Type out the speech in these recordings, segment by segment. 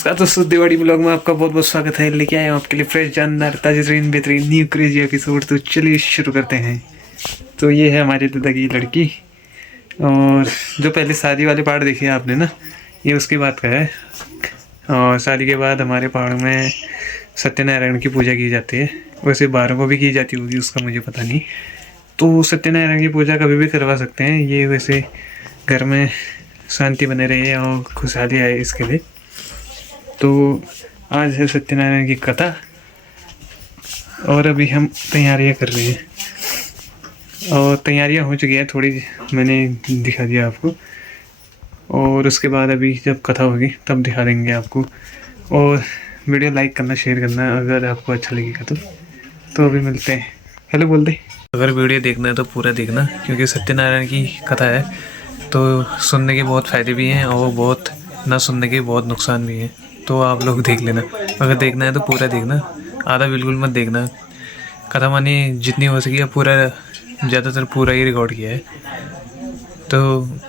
नमस्कार दोस्तों, दिवाली ब्लॉग में आपका बहुत बहुत स्वागत है। लेके आए हूँ आपके लिए फ्रेश जानदार ताज़ी तरीन बेहतरीन न्यू क्रेजी एपिसोड। तो चलिए शुरू करते हैं। तो ये है हमारे दादा की लड़की, और जो पहले शादी वाले पहाड़ देखे आपने ना, ये उसकी बात का है। और शादी के बाद हमारे पहाड़ में सत्यनारायण की पूजा की जाती है। वैसे बाहरों को भी की जाती होगी, उसका मुझे पता नहीं। तो सत्यनारायण की पूजा कभी भी करवा सकते हैं। ये वैसे घर में शांति बने रहे और खुशहाली आए, इसके लिए। तो आज है सत्यनारायण की कथा, और अभी हम तैयारियां कर रहे हैं। और तैयारियां हो चुकी हैं थोड़ी, मैंने दिखा दिया आपको। और उसके बाद अभी जब कथा होगी तब दिखा देंगे आपको। और वीडियो लाइक करना, शेयर करना अगर आपको अच्छा लगेगा तो अभी मिलते हैं। हेलो बोल दे। अगर वीडियो देखना है तो पूरा देखना, क्योंकि सत्यनारायण की कथा है तो सुनने के बहुत फ़ायदे भी हैं और बहुत ना सुनने के बहुत नुकसान भी हैं। तो आप लोग देख लेना, अगर देखना है तो पूरा देखना, आधा बिल्कुल मत देखना। कथा मानी जितनी हो सकी पूरा, ज़्यादातर पूरा ही रिकॉर्ड किया है। तो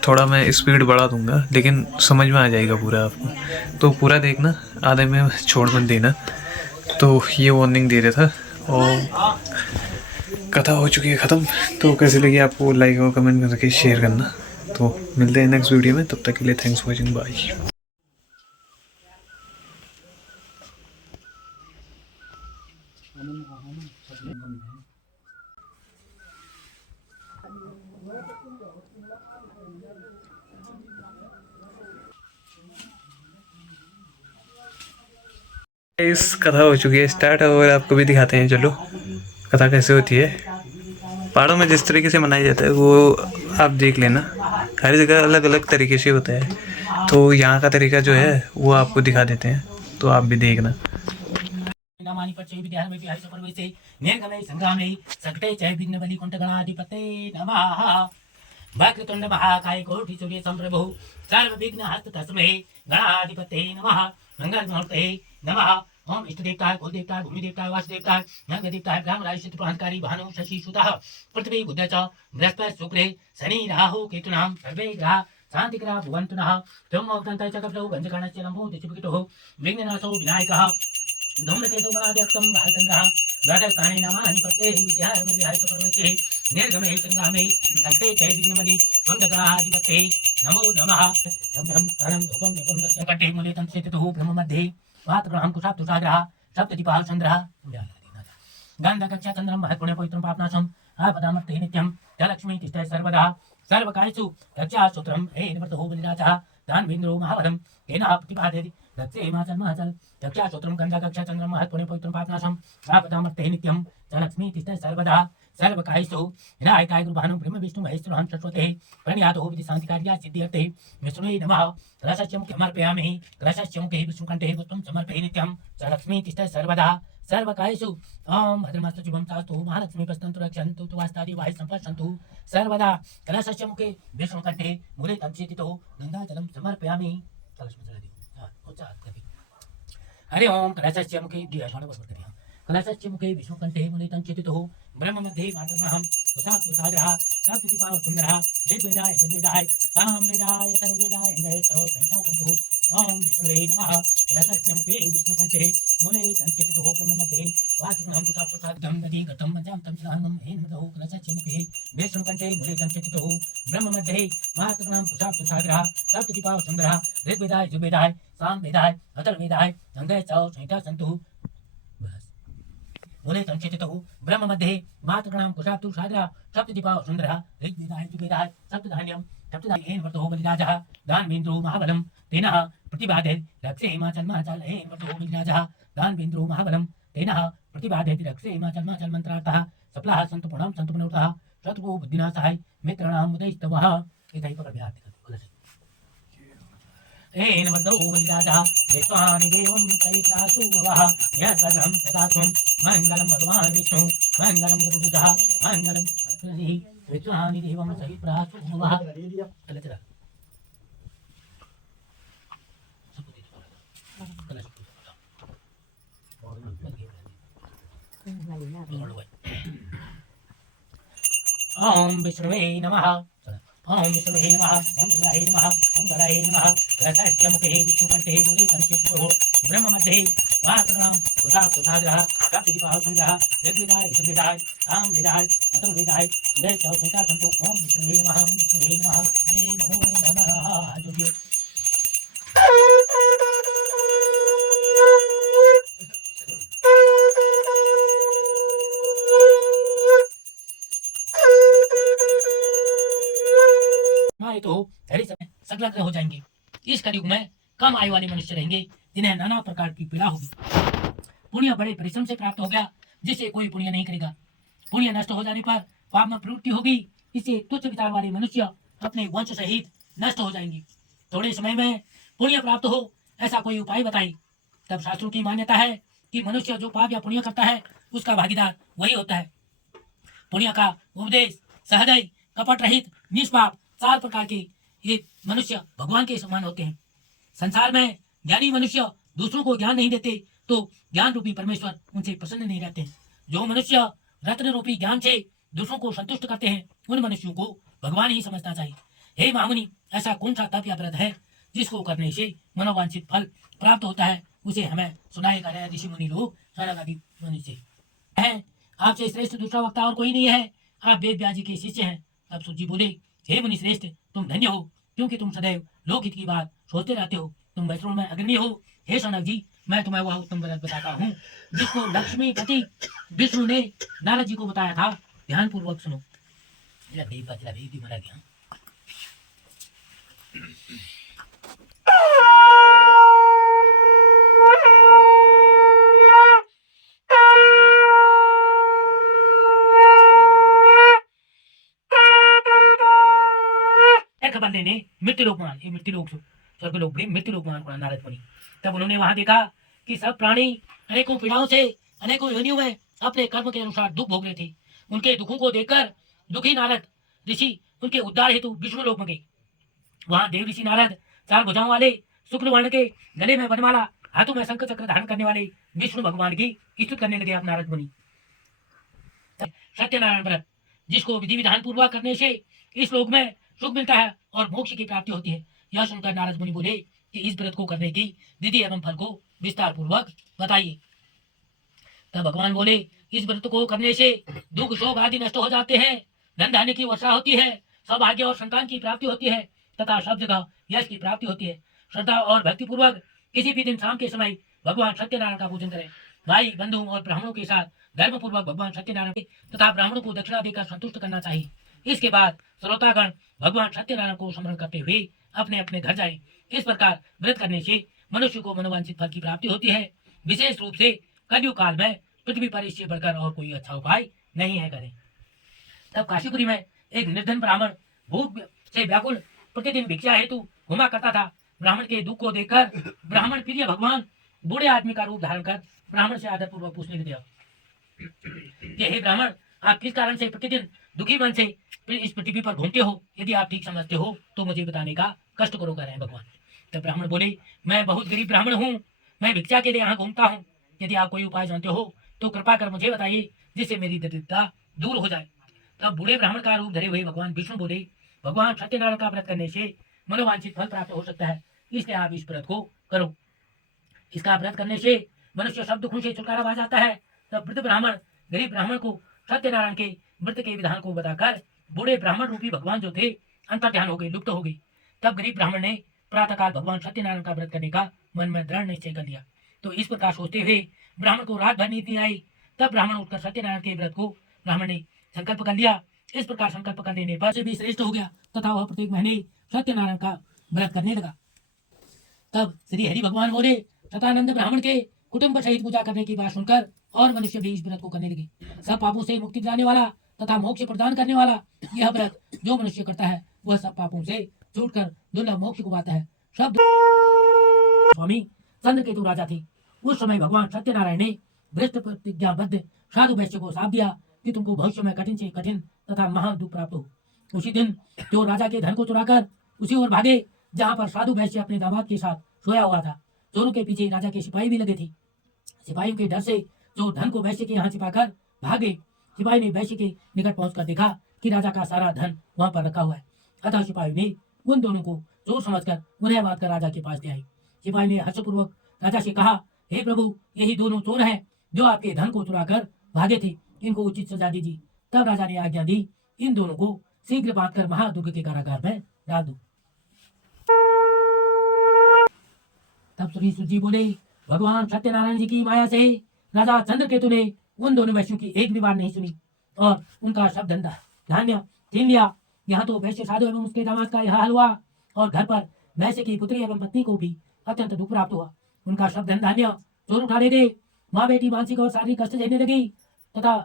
थोड़ा मैं स्पीड बढ़ा दूंगा, लेकिन समझ में आ जाएगा पूरा आपको। तो पूरा देखना, आधे में छोड़ मत देना। तो ये वार्निंग दे रहा था। और कथा हो चुकी है ख़त्म। तो कैसे लगी आपको, लाइक और कमेंट करके शेयर करना। तो मिलते हैं नेक्स्ट वीडियो में, तब तक के लिए थैंक्स फॉर वॉचिंग, बाय। इस कथा हो चुकी है स्टार्ट, और आपको भी दिखाते हैं। चलो कथा कैसे होती है। पहाड़ों में जिस तरीके से मनाया जाता है वो आप देख लेना। हर जगह अलग अलग तरीके से होता है। तो यहाँ का तरीका जो है वो आपको दिखा देते हैं, तो आप भी देखना। वक्रतुंड महाकाय कोटि सूर्य संप्रभु सर्व विघ्न हस्त तस्मै गणाधिपते नमः। मंगल मूर्ते नमः। ओम इष्ट देवताय कुल देवताय भूमि देवताय वासु देवताय नग देवताय ब्रह्म राशि प्रांतकारी भानु शशि सुतः पृथ्वी बुध च बृहस्पति शुक्रे शनि राहु केतुनां सर्वे ग्रहा शांति ग्रह भुवन्तु नः। त्वं अवतन्ताय च कपिलो गंजकाणस्य लम्बो दिशविकटो विघ्ननाशो विनायकः धूम्रकेतु गणाध्यक्षं भालचन्द्रः द्वादशानि नामानि पट्टे विद्याय विद्याय च परमेते निर्गमे संग्रामे संकटे च विघ्नबली त्वं नमो नमः। ब्रह्म प्राणं धूपं दीपं दर्शय कटे मूले तं स्थितः ब्रह्म मध्ये मातृग्रहं कुशाप्तु सागरः सप्तदीपाः चन्द्रः गन्धकक्षा चन्द्रं महत्पुण्य पवित्रं पापनाशम् आपदामर्ते नित्यं जलक्ष्मी तिष्ठति सर्वदा सर्वकार्येषु रक्षा सूत्रं हे निवर्तो बलिराजः दानवेन्द्रो महावदं तेन प्रतिपादयति रक्षे हिमाचल रक्षा सूत्रं गन्धकक्षा चन्द्रं महत्पुण्य पवित्रं पापनाशम् आपदामर्ते नित्यं जलक्ष्मी तिष्ठति सर्वदा सर्वकार्येषु विनायकाय गुरुभानु ब्रह्म विष्णु महेश्वरं सरस्वते प्रणयातो विधि शान्तिकार्या सिद्ध्यर्थे विष्णुवे नमः। कलशस्य मुखे समर्पयामि, कलशस्य मुखे विष्णुकण्ठे पुष्पं समर्पये नित्यं च लक्ष्मी तिष्ठति सर्वदा सर्वकार्येषु। ओम भद्रमस्तु शुभं सास्तु महालक्ष्मी पश्यन्तु रक्षन्तु त्वास्तादि वाहि सम्पश्यन्तु सर्वदा। कलशस्य मुखे विष्णुकण्ठे मूले तंसितो गंगाजलं समर्पयामि। हरि ओम। कलशस्य मुखे कलशस्य मुखे विष्णुकण्ठे मूले तंसितो ब्रह्म मध्ये मातृग्रहं कुशाप्तु सागरः सप्तदीपाः सुन्दरः ऋग्वेदाय यजुर्वेदाय सामवेदाय अथर्ववेदाय इन्द्रः संख्यातन्तुः। ओम विष्णुवे नमः। कलशस्य मुखे विष्णुकण्ठे मूले तंसितो ब्रह्म मध्ये मातृग्रहं कुशाप्तु सागरं नदी गतं मजां तं स्नानं हेन्मदौ। कलशस्य मुखे विष्णुकण्ठे मूले तंसितो ब्रह्म मध्ये मातृग्रहं कुशाप्तु सागरः सप्तदीपाः सुन्दरः ऋग्वेदाय यजुर्वेदाय सामवेदाय अथर्ववेदाय इन्द्रः संख्यातन्तुः। मूले संचेतितौ ब्रह्म मध्ये मातृगणां कुशाप्तु सागरः सप्तदीपाः सुन्दरः ऋग्वेदाय यजुर्वेदाय सप्तधान्यं सप्तधान्येन वर्तो बलिराजः दानवेन्द्रो महाबलं तेन प्रतिबाधयति रक्षे हिमाचल हेन वर्तो बलिराजः दानवेन्द्रो महाबलं तेन प्रतिबाधयति रक्षे हिमाचल मंत्रार्थः सफलाः सन्तु पूर्णं सन्तु पुनरुतः शत्रुः बुद्धिनाशाय मित्राणां उदयस्तवः। इति प्रभ्याति हेन वर्तो बलिराजः विश्वानि देवं चैत्रासु भवः यद्वज्रं तथा त्वं मङ्गलं भगवान् विष्णु मङ्गलं गरुडः मङ्गलं विश्वानि देवं चैत्रासु भवः। ओम विष्णुवे नमः। ओम विष्णुवे नमः ओम शिवाय नमः ओम गणाय नमः रसस्य मुखे विष्णुकण्ठे मूले कण्ठे ब्रह्म मध्ये वातगणं उदाग्रह प्राप्तिदीपः संग्रह ऋग्वेदाय ऋग्वेदाय सामवेदाय अथर्ववेदाय जय संहिता संतो ओम विष्णुवे नमः ओम विष्णुवे नमः नमो नमः जोगियो तो धैर्य समय संलग्न हो जाएंगे। इस कलयुग में कम आयु वाले मनुष्य रहेंगे जिन्हें नाना प्रकार की पीड़ा होगी। पुण्य बड़े परिश्रम से प्राप्त हो गया जिसे कोई पुण्य नहीं करेगा। पुण्य नष्ट हो जाने पर पाप में प्रवृत्ति होगी। इससे तुच्छ विचार वाले मनुष्य अपने वंश सहित नष्ट हो जाएंगे। थोड़े समय में पुण्य प्राप्त हो ऐसा कोई उपाय बताए। तब शास्त्रों की मान्यता है कि मनुष्य जो पाप या पुण्य करता है उसका भागीदार वही होता है। पुण्य का उपदेश सहदय कपट रहित निष्पाप 4 प्रकार के ये मनुष्य भगवान के समान होते हैं। संसार में ज्ञानी मनुष्य दूसरों को ज्ञान नहीं देते तो ज्ञान रूपी परमेश्वर उनसे प्रसन्न नहीं रहते। जो मनुष्य रत्न रूपी ज्ञान से दूसरों को संतुष्ट करते हैं उन मनुष्यों को भगवान ही समझना चाहिए। हे महामुनि, ऐसा कौन सा तप या व्रत है जिसको करने से मनोवांछित फल प्राप्त होता है, उसे हमें सुनाएगा रे ऋषि मुनि लोग शरणागति मनुष्य है। आपसे श्रेष्ठ दूसरा वक्ता और कोई नहीं है। आप वेद व्यास जी के शिष्य हैं। तब सूत जी बोले, हे मुनि श्रेष्ठ, तुम धन्य हो क्योंकि तुम सदैव लोकहित की बात सोचते रहते हो। तुम वैष्णव में अग्रणी हो। हे शौनक जी, मैं तुम्हें वह उत्तम व्रत बताता हूँ जिसको लक्ष्मीपति विष्णु ने नारद जी को बताया था। ध्यान पूर्वक सुनो। मरा गया। बंदे ने मृत्युलोक मान, ये मृत्युलोक स्वर्गलोक भी मृत्युलोक मान नारद मुनि। तब उन्होंने वहां देखा कि सब प्राणी अनेकों पीड़ाओं से अनेकों योनियों में अपने कर्म के अनुसार दुख भोग रहे थे। उनके दुखों को देखकर दुखी नारद ऋषि उनके उद्धार हेतु विष्णु लोक में गए। वहां देव ऋषि नारद 4 भुजाओं वाले शुक्ल वर्ण के गले में वनमाला हाथों में शंख चक्र धारण करने वाले विष्णु भगवान की स्तुति करने लगे। आप नारद मुनि सत्यनारायण व्रत जिसको विधि विधान पूर्वक करने से इस लोक में सुख मिलता है और मोक्ष की प्राप्ति होती है। यह सुनकर नारद मुनि बोले कि इस व्रत को करने की विधि एवं फल को विस्तार पूर्वक बताइए। तब भगवान बोले, इस व्रत को करने से दुख शोक आदि नष्ट हो जाते हैं, धन धान्य की वर्षा होती है, सौभाग्य और संतान की प्राप्ति होती है तथा सब जगह यश की प्राप्ति होती है। श्रद्धा और भक्ति पूर्वक किसी भी दिन शाम के समय भगवान सत्यनारायण का पूजन करें। भाई बंधुओं और ब्राह्मणों के साथ धर्म पूर्वक भगवान सत्यनारायण तथा ब्राह्मणों को दक्षिणा देकर संतुष्ट करना चाहिए। इसके बाद श्रोतागण भगवान सत्यनारायण को स्मरण करते हुए अपने अपने घर जाएं। इस प्रकार व्रत करने से मनुष्य को मनोवांछित फल की प्राप्ति होती है। विशेष रूप से कलयुग काल में पृथ्वी पर इससे बढ़कर और कोई अच्छा उपाय नहीं है। करें। तब काशीपुरी में एक निर्धन ब्राह्मण भूख से व्याकुल प्रतिदिन भिक्षा हेतु घुमा करता था। ब्राह्मण के दुख को देखकर ब्राह्मण प्रिय भगवान बूढ़े आदमी का रूप धारण कर ब्राह्मण से आदर पूर्वक पूछने लगे कि हे ब्राह्मण, आप किस कारण से प्रतिदिन दुखी मन से इस पृथ्वी पर घूमते हो? यदि आप ठीक समझते हो तो मुझे बताने का कष्ट करो। कर रहे हैं भगवान। तब ब्राह्मण बोले, मैं बहुत गरीब ब्राह्मण हूँ, मैं भिक्षा के लिए यहाँ घूमता हूँ। यदि आप कोई उपाय जानते हो तो कृपा कर मुझे बताइए जिससे मेरी दरिद्रता दूर हो जाए। तब बूढ़े ब्राह्मण का रूप धरे हुए भगवान विष्णु बोले, भगवान सत्यनारायण का व्रत करने से मनोवांछित फल प्राप्त हो सकता है, इसलिए आप इस व्रत को करो। इसका व्रत करने से मनुष्य सब दुखों से छुटकारा पा जाता है। तब वृद्ध ब्राह्मण गरीब ब्राह्मण को सत्यनारायण के व्रत के विधान को बताकर बूढ़े ब्राह्मण रूपी भगवान जो थे अंतर ध्यान हो गए, लुप्त हो गए। तब गरीब ब्राह्मण ने प्रातःकाल भगवान सत्यनारायण का व्रत करने का मन में दृढ़ निश्चय कर लिया। तो इस प्रकार सोचते हुए ब्राह्मण को रात भर नींद नहीं आई। तब ब्राह्मण उठकर सत्यनारायण के व्रत को ब्राह्मण ने संकल्प कर लिया। इस प्रकार संकल्प कर लेने पर भी श्रेष्ठ हो गया तथा वह प्रत्येक महीने सत्यनारायण का व्रत करने लगा। तब श्री हरि भगवान बोले, सतानंद ब्राह्मण के कुटुंब सहित पूजा करने की बात सुनकर और मनुष्य भी इस व्रत को करने लगे। सब पापों से मुक्ति दिलाने वाला तथा मोक्ष प्रदान करने वाला यह व्रत जो मनुष्य करता है वह सब पापों से छूटकर दुर्लभ मोक्ष को पाता है। शब्द स्वामी चंद्रकेतु राजा थे। उस समय भगवान सत्यनारायण ने भ्रष्ट प्रतिज्ञाबद्ध साधु वैश्य को साथ दिया कि तुमको भविष्य में कठिन से कठिन तथा महान दुख प्राप्त हो। उसी दिन जो राजा के धन को चुराकर उसी ओर भागे जहाँ पर साधु वैश्य अपने दामाद के साथ सोया हुआ था। चोरों के पीछे राजा के सिपाही भी लगे थे। सिपाहियों के डर से जो धन को वैश्य के यहाँ छिपाकर भागे। सिपाही ने वैश्य के निकट पहुंचकर देखा कि राजा का सारा धन वहां पर रखा हुआ है। अतः सिपाही ने उन दोनों को चोर समझकर उन्हें बांधकर राजा के पास ले आए। सिपाही ने हर्षपूर्वक राजा से कहा, हे प्रभु, यही दोनों चोर हैं जो आपके धन को चुराकर भागे थे, इनको उचित सजा दीजिए। तब राजा ने आज्ञा दी, इन दोनों को शीघ्र बांधकर महादुर्ग के कारागार में डाल दो। तब श्री सूत जी बोले, भगवान सत्यनारायण जी की माया से राजा चंद्रकेतु ने उन दोनों वैश्यों की एक भी बात नहीं सुनी और उनका सब धंधा धान्य छीन लिया। यहाँ तो वैश्य साधु एवं उसके दामाद का यह हाल हुआ और घर पर वैश्य की पुत्री एवं पत्नी को भी अत्यंत दुख प्राप्त हुआ। उनका सब धन धान्य चोर उठा ले गए। माँ बेटी मानसिक और शारीरिक कष्ट झेलने लगी तथा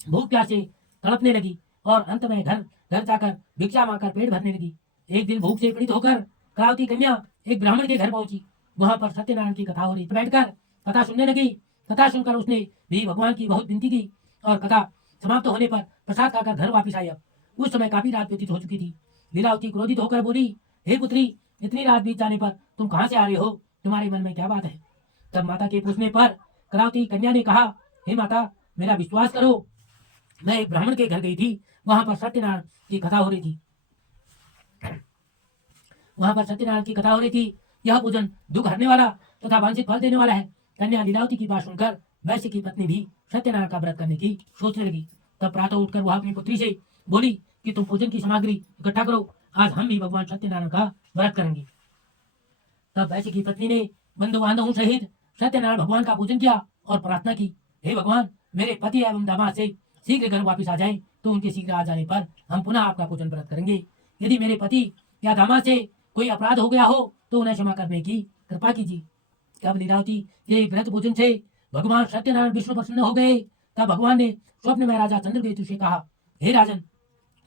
भूख प्यास से तड़पने लगी और अंत में घर घर जाकर भिक्षा मांगकर पेट भरने लगी। एक दिन भूख से पीड़ित होकर करावती कन्या एक ब्राह्मण के घर पहुंची। वहां पर सत्यनारायण की कथा हो रही, बैठकर कथा सुनने लगी। कथा सुनकर उसने भी भगवान की बहुत विनती की और कथा समाप्त होने पर प्रसाद खाकर घर वापिस आई। उस समय काफी रात व्यतीत हो चुकी थी। लीलावती क्रोधित होकर बोली, हे पुत्री, इतनी रात बीत जाने पर तुम कहाँ से आ रहे हो? तुम्हारे मन में क्या बात है? तब माता के पूछने पर करावती कन्या ने कहा, हे माता, मेरा विश्वास करो, मैं एक ब्राह्मण के घर गई थी। वहां पर सत्यनारायण की कथा हो रही थी। यह पूजन दुख हरने वाला तथा वांछित फल देने वाला है। कन्या लीलावती की बात सुनकर वैश्य की पत्नी भी सत्यनारायण का व्रत करने की सोचने लगी। तब प्रातः उठकर वह अपनी पुत्री से बोली कि तुम पूजन की सामग्री इकट्ठा करो, आज हम भी भगवान सत्यनारायण का व्रत करेंगे। तब वैश्य की पत्नी ने बंधु बांधवों सहित सत्यनारायण भगवान का पूजन किया और प्रार्थना की, हे भगवान, मेरे पति एवं दामाद से शीघ्र घर वापिस आ जाएं, तो उनके शीघ्र आ जाने पर हम पुनः आपका पूजन व्रत करेंगे। यदि मेरे पति या दामाद से कोई अपराध हो गया हो तो उन्हें क्षमा करने की कृपा कीजिए। तब लीलावती के व्रत पूजन से भगवान सत्यनारायण विष्णु प्रसन्न हो गए। तब भगवान ने स्वप्न में राजा चंद्रकेतु से कहा, हे राजन,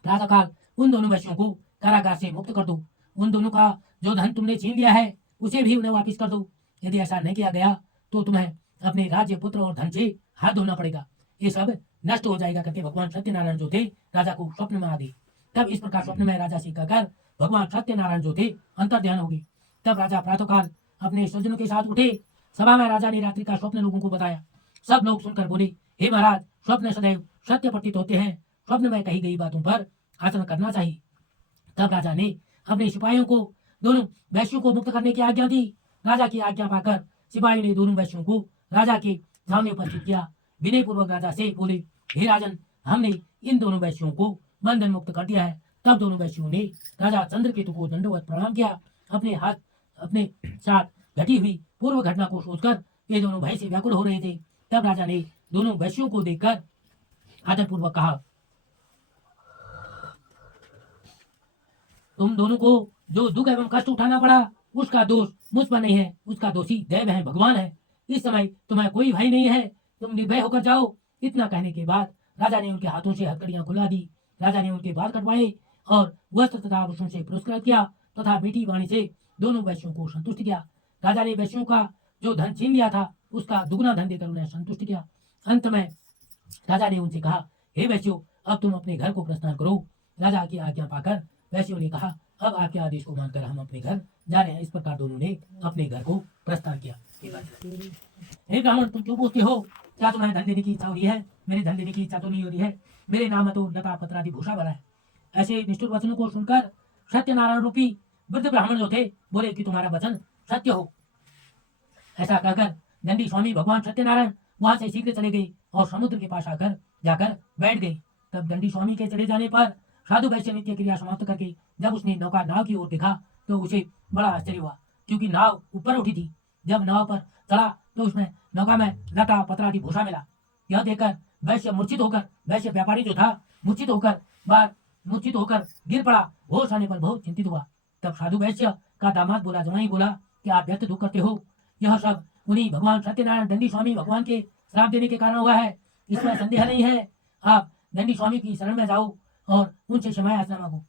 प्रातःकाल उन दोनों वैश्यों को कारागार से मुक्त कर दो। उन दोनों का जो धन तुमने छीन लिया है उसे भी उन्हें वापिस कर दो। यदि ऐसा नहीं किया गया तो तुम्हें अपने राज्य, पुत्र और धन से हाथ धोना पड़ेगा। ये सब नष्ट हो जाएगा करके भगवान सत्यनारायण जो थे राजा को स्वप्न में आ गए। तब इस प्रकार स्वप्न में राजा से कहकर भगवान सत्यनारायण जो थे अंतर ध्यान हो गए। तब राजा प्रातःकाल अपने स्वजनों के साथ उठे। सभा में राजा ने रात्रि का स्वप्न लोगों को बताया। सब लोग सुनकर बोले, हे महाराज, स्वप्न सदैव सत्य प्रतीत होते हैं। स्वप्न में कही गई बातों पर आचरण करना चाहिए। तब राजा ने अपने सिपाहियों को दोनों वैश्यों को मुक्त करने की आज्ञा दी। राजा की आज्ञा पाकर सिपाही ने दोनों वैश्यों को राजा के सामने उपस्थित किया। विनय पूर्वक राजा से बोले, हे राजन, हमने इन दोनों वैश्यों को बंधन मुक्त कर दिया है। तब दोनों वैश्यों ने राजा चंद्रकेतु को दंडवत प्रणाम किया। अपने साथ घटी हुई पूर्व घटना को सोचकर ये दोनों भय से व्याकुल हो रहे थे। तब राजा ने दोनों वैश्यों को देखकर आदरपूर्वक कहा, तुम दोनों को जो दुख एवं कष्ट उठाना पड़ा उसका दोष मुझ पर नहीं है, उसका दोषी दैव है, भगवान है। इस समय तुम्हें कोई भय नहीं है, तुम निर्भय होकर जाओ। इतना कहने के बाद राजा ने उनके हाथों से हथकड़ियां खुला दी। राजा ने उनके बाल कटवाए और वस्त्र तथा आभूषण से पुरस्कृत किया तथा मीठी वाणी से दोनों वैश्यों को संतुष्ट किया। राजा ने वैश्यों का जो धन छीन लिया था उसका दुगना धन देकर उन्हें संतुष्ट किया। अंत में राजा ने उनसे कहा, हे वैश्यों, अब तुम अपने घर को प्रस्थान करो। राजा की आज्ञा पाकर वैश्यों ने कहा, अब आपके आदेश को मानकर हम अपने घर जा रहे हैं। इस प्रकार दोनों ने अपने घर को प्रस्थान किया। हे ब्राह्मण, तुम क्यों पूछते हो? क्या तुम्हें धन देने की इच्छा हो रही है? मेरे धन देने की इच्छा तो नहीं हो रही है। मेरे नाम तो लता पत्रादि भूषा भरा है। ऐसे निष्ठुर वचनों को सुनकर सत्यनारायण रूपी वृद्ध ब्राह्मण जो थे बोले कि तुम्हारा वचन सत्य हो। ऐसा कहकर दंडी स्वामी भगवान सत्यनारायण वहां से शीघ्र चले गए और समुद्र के पास आकर जाकर बैठ गए। तब दंडी स्वामी के चले जाने पर साधु वैश्य नित्य क्रिया समाप्त करके जब उसने नाव की ओर देखा तो उसे बड़ा आश्चर्य हुआ, क्योंकि नाव ऊपर उठी थी। जब नाव पर चढ़ा तो उसमें नौका में लता पत्रादि भूषा मिला। यह देखकर वैश्य व्यापारी जो था मूर्छित होकर गिर पड़ा। होश आने पर बहुत चिंतित हुआ। तब साधु वैश्य का दामाद बोला, जमाई बोला कि आप व्यर्थ दुख करते हो। यह सब उन्हीं भगवान सत्यनारायण दंडी स्वामी भगवान के श्राप देने के कारण हुआ है, इसमें संदेह नहीं है। आप दंडी स्वामी की शरण में जाओ और उनसे क्षमा याचना मांगो,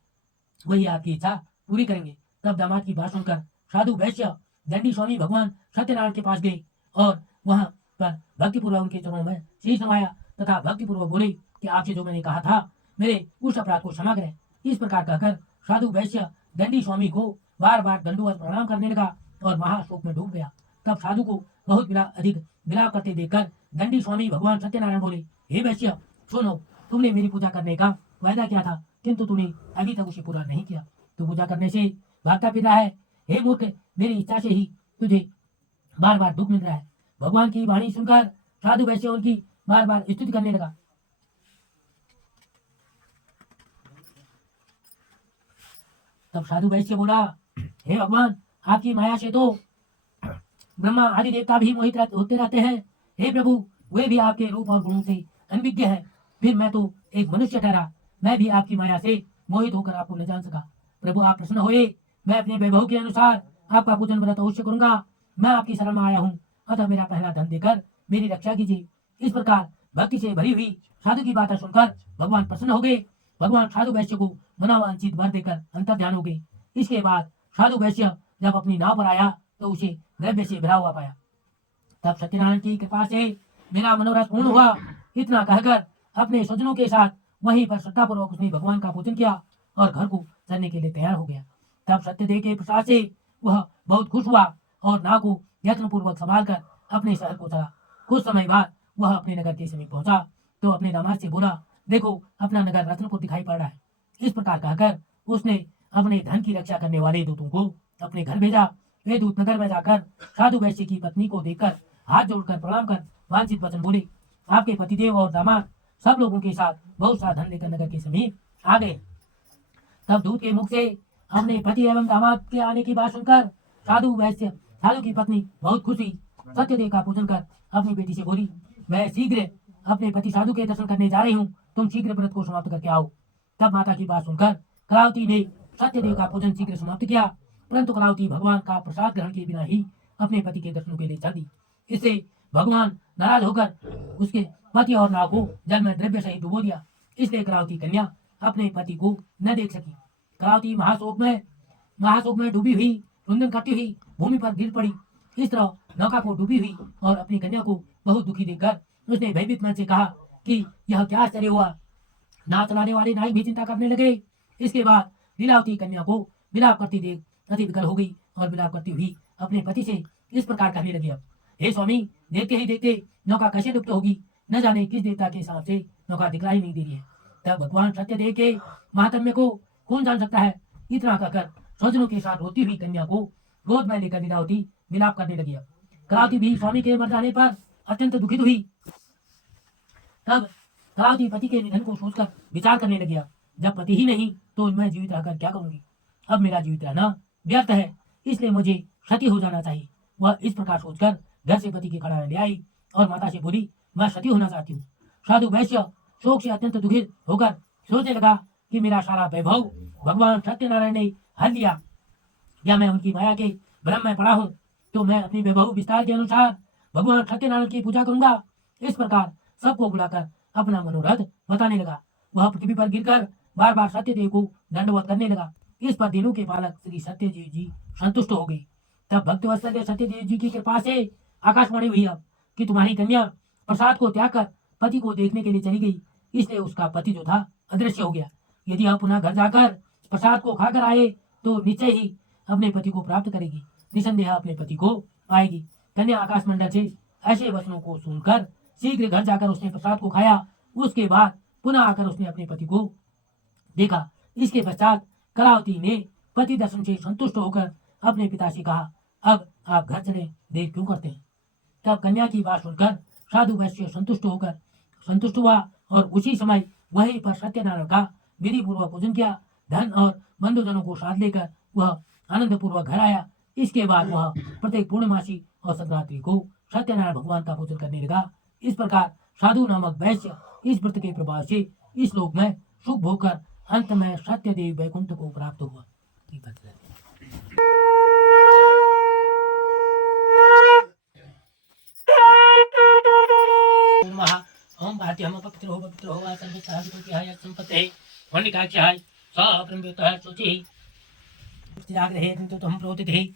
वही आपकी इच्छा पूरी करेंगे। तब दामाद की बात सुनकर साधु वैश्य दंडी स्वामी भगवान सत्यनारायण के पास गए और वहां पर भक्तिपूर्वक उनके चरणों में शीश नवाया तथा भक्तिपूर्वक बोले कि आपसे जो मैंने कहा था मेरे उस अपराध को क्षमा करें। इस प्रकार कहकर साधु वैश्य दंडी स्वामी को बार बार दंडवत प्रणाम करने लगा और महाशोक में डूब गया। तब साधु को बहुत अधिक विलाप करते देखकर दंडी स्वामी भगवान सत्यनारायण बोले, हे वैश्य, सुनो, तुमने मेरी पूजा करने का वायदा किया था, किंतु तूने अभी तक उसे पूरा नहीं किया। तू पूजा करने से भागता फिर रहा है। हे मूर्ख, मेरी इच्छा से ही तुझे बार बार दुख मिल रहा है। भगवान की वाणी सुनकर साधु वैश्य उनकी बार बार स्तुति करने लगा। तब साधु वैश्य बोला, हे भगवान, आपकी माया से तो ब्रह्मा आदि देवता भी मोहित होते रहते हैं। हे प्रभु, वे भी आपके रूप और गुणों से अनभिज्ञ है। फिर मैं तो एक मनुष्य ठहरा, मैं भी आपकी माया से मोहित होकर आपको न जान सका। प्रभु, आप प्रसन्न हुए, मैं अपने वैभव के अनुसार आपका पूजन व्रत अवश्य करूंगा। मैं आपकी शरण में आया हूँ, अतः मेरा पहला धन देकर मेरी रक्षा कीजिए। इस प्रकार भक्ति से भरी हुई साधु की बातें सुनकर भगवान प्रसन्न हो गए। भगवान साधु वैश्य को मनोवांछित वर देकर अंतर ध्यान हो गए। इसके बाद साधु वैश्य जब अपनी नाव पर आया तो उसे द्रव्य से भरा हुआ पाया। तब सत्यनारायण की कृपा से मेरा मनोरथ पूर्ण हुआ। इतना कहकर अपने स्वजनों के साथ वहीं पर श्रद्धापूर्वक उसने भगवान का पूजन किया और घर को चलने के लिए तैयार हो गया। तब सत्यदेव के प्रसाद से वह बहुत खुश हुआ और नाव को यत्नपूर्वक संभाल कर अपने शहर को चला। कुछ समय बाद वह अपने नगर के समीप पहुंचा तो अपने दामाद से बोला, देखो, अपना नगर रत्नपुर दिखाई पड़ रहा है। इस प्रकार कहकर उसने अपने धन की रक्षा करने वाले दूतों को अपने घर भेजा। वे दूत नगर में जाकर साधु वैश्य की पत्नी को देखकर हाथ जोड़कर प्रणाम कर वांछित वचन बोले। आपके पतिदेव और दामाद सब लोगों के साथ बहुत सा धन लेकर नगर के समीप आ गए। तब दूत के मुख से अपने पति एवं दामाद के आने की बात सुनकर साधु की पत्नी बहुत खुश हुई। सत्यदेव का पूजन कर अपनी बेटी से बोली, मैं शीघ्र अपने पति साधु के दर्शन करने जा रही हूँ, तुम शीघ्र व्रत को समाप्त करके आओ। तब माता की बात सुनकर कलावती ने सत्यदेव का पूजन शीघ्र समाप्त किया, परंतु कलावती भगवान का प्रसाद ग्रहण किए बिना ही अपने पति के दर्शनों के लिए चल दी। इससे भगवान नाराज होकर उसके पति और नाव को जल में द्रव्य सहित डुबो दिया। इसलिए कलावती कन्या अपने पति को न देख सकी। कलावती महाशोक में डूबी हुई रुंदन करती हुई भूमि पर गिर पड़ी। इस तरह नौका को डूबी हुई और अपनी कन्या को बहुत दुखी देखकर उसने भयभीत मन से कहा कि यह क्या आश्चर्य हुआ। नाव चलाने वाले नाविक भी चिंता करने लगे। इसके बाद लीलावती कन्या को विलाप करती देख अति विकल हो गई और विलाप करती हुई अपने पति से इस प्रकार कहने लगी, अब हे स्वामी, देखते ही देखते नौका कैसे लुप्त होगी, न जाने किस देवता के हिसाब से नौका दिखलाई नहीं दे रही है। तब भगवान सत्यदेव के महात्म्य को कौन जान सकता है। इतना कहकर स्वजनों के साथ रोती हुई कन्या को गोद में लेकर लीलावती विलाप करने लगी। कलावती भी स्वामी के मर जाने पर अत्यंत दुखित हुई। तब कलावती पति के निधन को सोचकर विचार करने लगी, जब पति ही नहीं तो मैं जीवित रहकर क्या करूंगी। अब मेरा जीवित रहना व्यर्थ है, इसलिए मुझे सती हो जाना चाहिए। वह इस प्रकार सोचकर घर से पति की खड़ा ले आई और माता से बोली, मैं सती होना चाहती हूँ। साधु वैश्य शोक से अत्यंत दुखित होकर सोचने लगा कि मेरा सारा वैभव भगवान सत्यनारायण ने हर लिया, या मैं उनकी माया के भ्रम में पड़ा हूँ, तो मैं अपनी वैभव विस्तार के अनुसार भगवान सत्यनारायण की पूजा करूंगा। इस प्रकार सबको बुलाकर अपना मनोरथ बताने लगा। वह पृथ्वी पर गिरकर बार बार सत्यदेव को दंडवत करने लगा। इस पर दिनों के पालक श्री सत्यदेव जी संतुष्ट हो गई। तब भक्तवत्सल सत्यदेव जी की कृपा से आकाशवाणी हुई अब कि तुम्हारी कन्या प्रसाद को त्याग कर पति को देखने के लिए चली गई, इसलिए उसका पति जो था अदृश्य हो गया। यदि वह पुनः घर जाकर प्रसाद को खाकर आए तो निश्चय ही अपने पति को प्राप्त करेगी, निसंदेह अपने पति को पाएगी। कन्या आकाशमंडल से ऐसे वचनों को सुनकर शीघ्र घर जाकर उसने प्रसाद को खाया। उसके बाद पुनः आकर उसने अपने पति को देखा। इसके पश्चात कलावती ने पति दर्शन से संतुष्ट होकर अपने पिता से कहा, अब आप घर चले, देर क्यों करते हैं। तब कन्या की बात सुनकर साधु वैश्य संतुष्ट हुआ और उसी समय वहीं पर सत्यनारायण का विधि पूर्वक पूजन किया। धन और बंधुजनों को साथ लेकर वह आनंद पूर्वक घर आया। इसके बाद वह प्रत्येक पूर्णमासी और संक्रांति को सत्यनारायण भगवान का पूजन करने लगा। इस प्रकार साधु नामक वैश्य इस व्रत के प्रभाव से इस लोक में सुख भोग कर अंत में सत्यदेव वैकुंठ को प्राप्त हुआ। ओम भारतीयम पवित्रो वा संवित्तः विभूतिः संपत्तिः वह्निकाक्षः स ब्रह्मवेत्तः शुचिः जाग्रहे किन्तु त्वं प्रोदितिः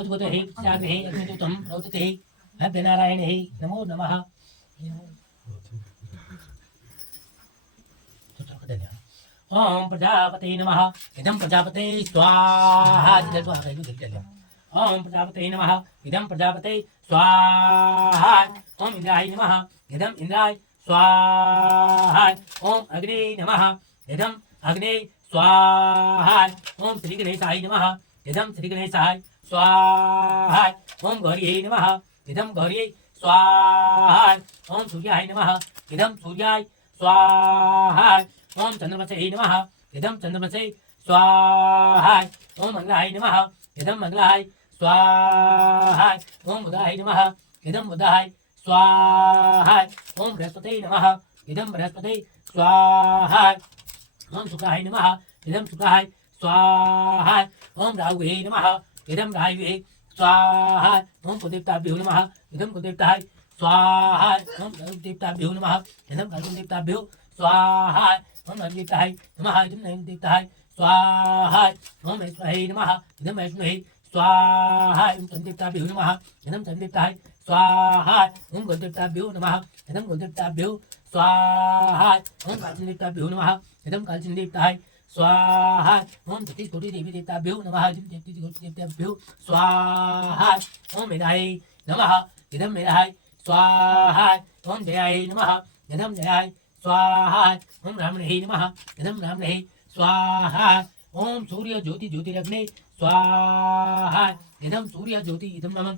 उद्बुधे साग्रहे अग्निदूतं प्रोदिते हव्यनारायणे नमो नमः। ओम प्रजापते नमः। इदं प्रजापते स्वाहा। ओम प्रजापते नमः। इदं प्रजापते स्वाहा। ओम इंद्राय नमः। इदं इंद्राय स्वाहा। ओम अग्ने नमः। इदं अग्ने स्वाहा। ओम श्री गणेशाय नमः। इदं श्री गणेशाय स्वाहा। ओम गौर्यै नमः। इदं गौर्यै स्वाहा। ओम सूर्याय नमः। इदं सूर्याय स्वाहा। ओम चंद्रमसे नमः। इदं चंद्रमसे स्वाहा। ओम मंगलाय नमः। इदं मंगलाय स्वाहा। ओम बुधाय नमः। इदं बुधाय स्वाहा। ओम बृहस्पते नमः। इदं बृहस्पते स्वाहा। ओम शुक्राय नमः। इदं शुक्राय स्वाहा। ओम राहुवे नमः। इदं राहुवे स्वाहा। ओम कुलदेवताभ्यो नमः। इदं कुलदेवताय स्वाहा। ओम कुलदेवताभ्यो नमः। इदं कुलदेवताभ्यो स्वाहा। ओम नैवेद्याय नमः। इदं नैवेद्याय स्वाहा। ओम वैष्णवे नमः। इदं वैष्णवे स्वाहा। ओम चंद्रदेवताभ्यो नमः। इदं चंद्रदेवताय स्वाहा। ओम गुरुदेवताभ्यो नमः। इदं गुरुदेवताभ्यो स्वाहा। ओम कालचंद्रदेवताभ्यो नमः। इदं कालचंद्रदेवताय स्वाहा। ओम 33 कोटि देवी देवताभ्यो नमः। इदं 33 कोटि देवताभ्यो स्वाहा। ओम मेधाय नमः। इदं मेधाय स्वाहा। ओम जयाय नमः। इदं जयाय स्वाहा। ओम ब्राह्मणे नमः। इदं ब्राह्मणे स्वाहा। ओम सूर्य ज्योति ज्योतिरग्ने स्वाहा। इदं सूर्य ज्योति इदं मम।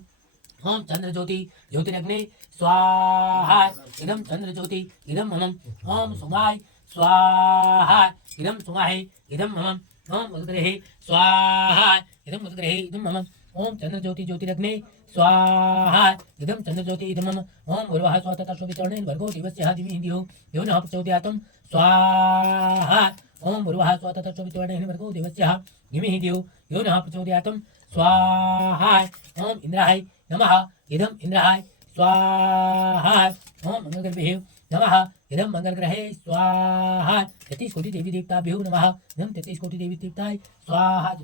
ओम चंद्र ज्योति ज्योतिरग्ने स्वाहा। इदं चंद्र ज्योति इदं मम। ओम सुमाय स्वाहा। इदं सुमाय इदं मम। ओम उद्ग्रहे स्वाहा। इदं उद्ग्रहे इदं मम। ओम चंद्र ज्योति ज्योतिरग्ने स्वाहा। इदं चंद्र ज्योति इदं मम। ओम उर्वः स्वतः शोभितर्णेन भर्गो देवस्य धीमहि धियो यो नः प्रचोदयात् स्वाहा। ओम उर्वः स्वतः शोभितर्णेन भर्गो देवस्य धीमहि धियो यो नः प्रचोदयात् स्वाहा। ओम इंद्राय नमः। इदं इंद्राय स्वाहा। ओम मंगलग्रहे नमः। इदं मंगलग्रहे स्वाहा। 33 कोटि देवी देवताभ्यो नमः। इदं 33 कोटि देवी देवताय स्वाहा।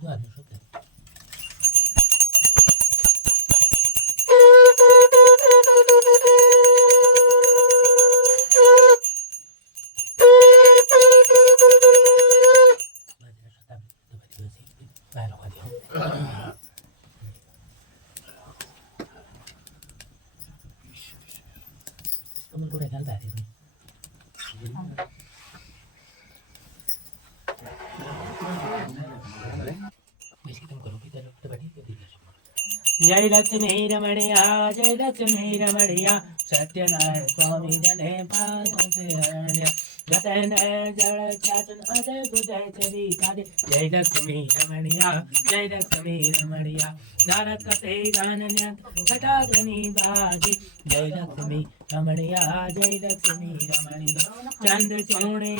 जय लक्ष्मी रमणिया। जय लक्ष्मी रमणिया। सत्यनारायण स्वामी जने पादों से हरण्या। जतन जड़ चातन अजय गुजय चरी साधे। जय लक्ष्मी रमणिया। जय लक्ष्मी रमणिया। नारद कथे गान घटा ध्वनि बाजी। जय लक्ष्मी रमणिया। जय लक्ष्मी रमणिया। चंद्र चौड़े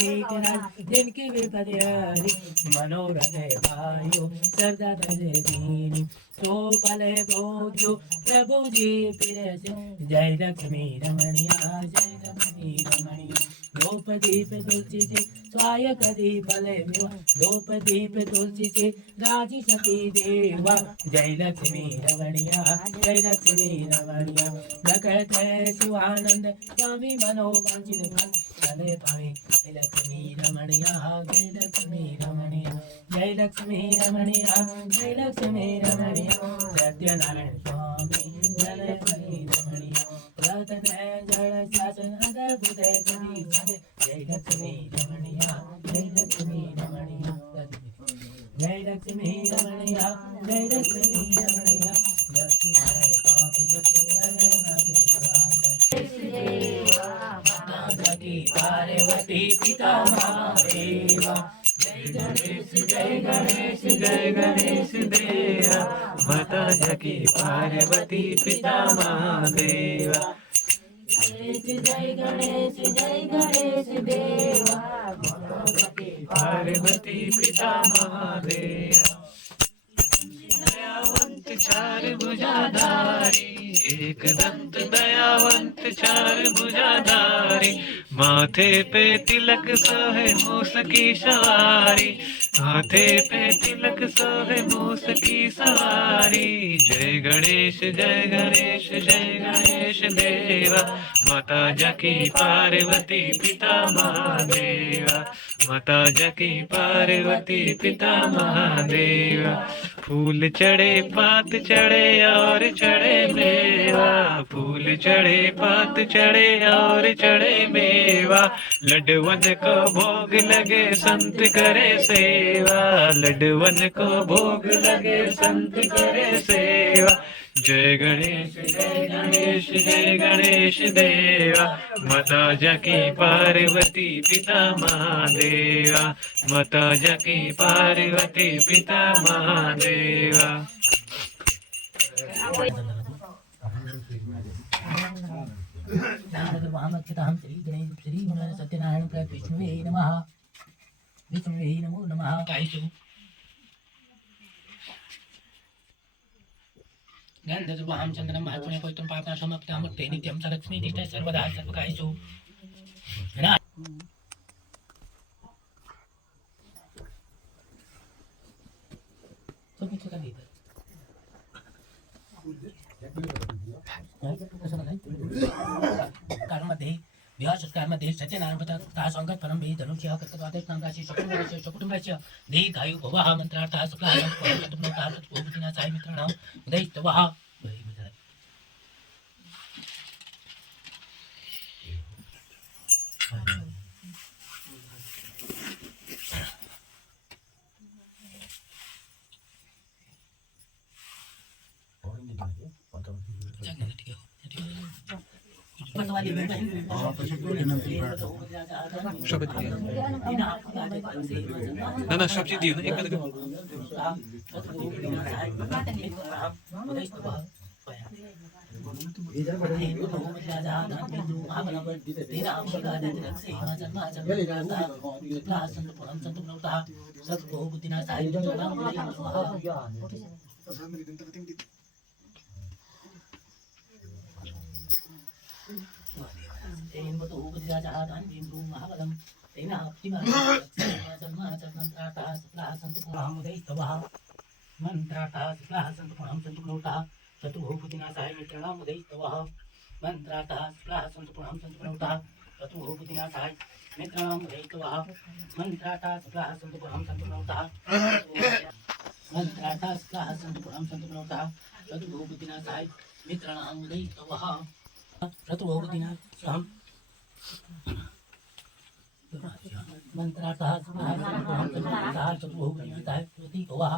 जिनकी विपद हरी। मनोरथ भाइयों सरदा तजे दीनी। तो पले भोग्यो प्रभु जी फिर से। जय लक्ष्मी रमणिया। जय लक्ष्मी रमणिया। द्रौपदीप तुलसी से स्वाय कदी फले मेवा। द्रौपदीप तुलसी से राजी सती देवा। जय लक्ष्मी रमणिया। जय लक्ष्मी रमणिया। जगत शिवानंद स्वामी मनोवांछित फल चले पावे। जय लक्ष्मी रमणिया। जय लक्ष्मी रमणिया। जय लक्ष्मी रमणिया। जय लक्ष्मी रमणिया। सत्यनारायण स्वामी जय लक्ष्मी रमणिया। जड़ शासन अदर बुदय करी साधे। जय लक्ष्मी रमणिया। जय लक्ष्मी रमणिया। जय लक्ष्मी रमणिया। जय लक्ष्मी रमणिया। सत्यनारायण स्वामी लक्ष्मी पार्वती पिता महादेवा। जय गणेश जय गणेश जय गणेश देवा। माता जकी पार्वती पिता महादेवा। जय गणेश जय गणेश देवा। पार्वती पिता महादेवा। दयावंत चार भुजाधारी। एक दंत दयावंत चार भुजाधारी। माथे पे तिलक सोहे मूस की सवारी। हाथे पे तिलक सोहे मूस की सवारी। जय गणेश जय गणेश जय गणेश देवा। माता जकी पार्वती पिता महादेवा। माता जकी पार्वती पिता महादेवा। फूल चढ़े पात चढ़े और चढ़े मेवा। फूल चढ़े पात चढ़े और चढ़े मेवा। लड्डुवन को भोग लगे संत करे सेवा। लड्डुवन को भोग लगे संत करे सेवा। जय गणेश जय गणेश जय गणेश देवा। माता जकी पार्वती पिता महादेवा। माता जकी पार्वती पिता महादेवा। श्री सत्यनारायण विष्णुवे नमः। विष्णुवे नमो नमः। गन्धर्वाहं चन्द्रं महत्वने पवित्रं पापनाशं अपतामृते नित्यं सरक्ष्मी तिष्ठति सर्वदा सर्वकायेषु। मध्ये विवाह संस्कारमध्ये सत्यनारायण व्रत संगत परम वे धनुष्य कर्तवादेश नांगाशी सकुटुंबास्य दीर्घायु भवः मंत्रार्थः शुक्लाय सत्पुनः सत्पुरुषिना साई मित्राणां उदयस्तवः। ना ना सब चीज दियो ना एक मंत्रार्थः शुक्लाः सन्तु पुनः सन्तु प्रणोताः चतुर्भुजनाथाय मित्राणाम् उदयस्तवः। मंत्रार्थः शुक्लाः सन्तु पुनः सन्तु प्रणोताः चतुर्भुजनाथाय मित्राणाम् उदयस्तवः। मंत्रार्थः शुक्लाः सन्तु पुनः सन्तु प्रणोताः। मंत्रार्थः शुक्लाः सन्तु पुनः सन्तु प्रणोताः चतुर्भुजनाथाय मित्राणाम् उदयस्तवः। चतुर्भुजनाथाय मंत्रार्थः शुक्लाः सन्तु पुनः सन्तु प्रणोताः चतुर्भुजनाथाय उदयस्तवः।